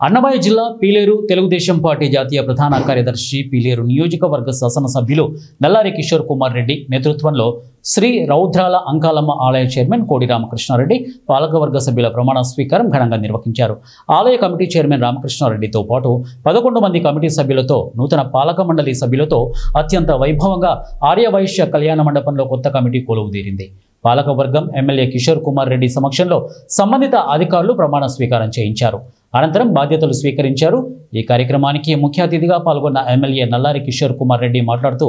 అన్నమయ్య జిల్లా పీలేరు తెలుగుదేశం పార్టీ జాతీయ ప్రధాన కార్యదర్శి పీలేరు నియోజకవర్గ శాసనసభ్యులు నల్లారి కిషోర్ కుమార్ రెడ్డి నేతృత్వంలో శ్రీ రౌద్రాల అంకాలమ్మ ఆలయ చైర్మన్ కోడి రామకృష్ణారెడ్డి పాలకవర్గ సభ్యుల ప్రమాణ స్వీకారం ఘనంగా నిర్వహించారు. ఆలయ కమిటీ చైర్మన్ రామకృష్ణారెడ్డితో పాటు 11 మంది కమిటీ సభ్యులతో నూతన పాలక మండలి సభ్యులతో అత్యంత వైభవంగా ఆర్యవైశ్య కళ్యాణ మండపంలో కొత్త కమిటీ కొలువుదీరింది. పాలకవర్గం ఎమ్మెల్యే కిషోర్ కుమార్ రెడ్డి సమక్షంలో సంబంధిత అధికారులు ప్రమాణ స్వీకారం చేయించారు. అనంతరం బాధ్యతలు స్వీకరించారు. ఈ కార్యక్రమానికి ముఖ్య అతిథిగా పాల్గొన్న ఎమ్మెల్యే నల్లారి కిషోర్ కుమార్ రెడ్డి మాట్లాడుతూ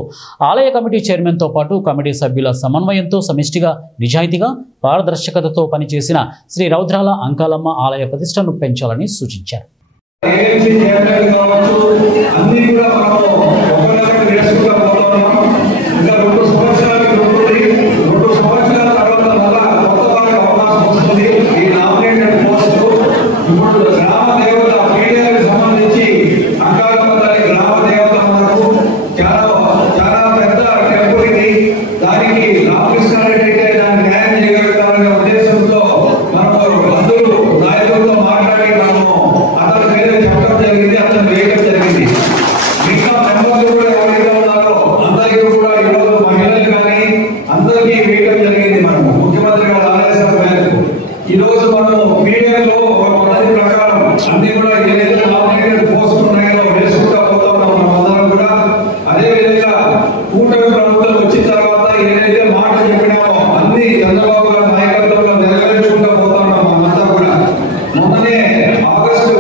ఆలయ కమిటీ చైర్మన్తో పాటు కమిటీ సభ్యుల సమన్వయంతో సమిష్టిగా నిజాయితీగా పారదర్శకతతో పనిచేసిన శ్రీ రౌద్రాల అంకాలమ్మ ఆలయ ప్రతిష్టను పెంచాలని సూచించారు.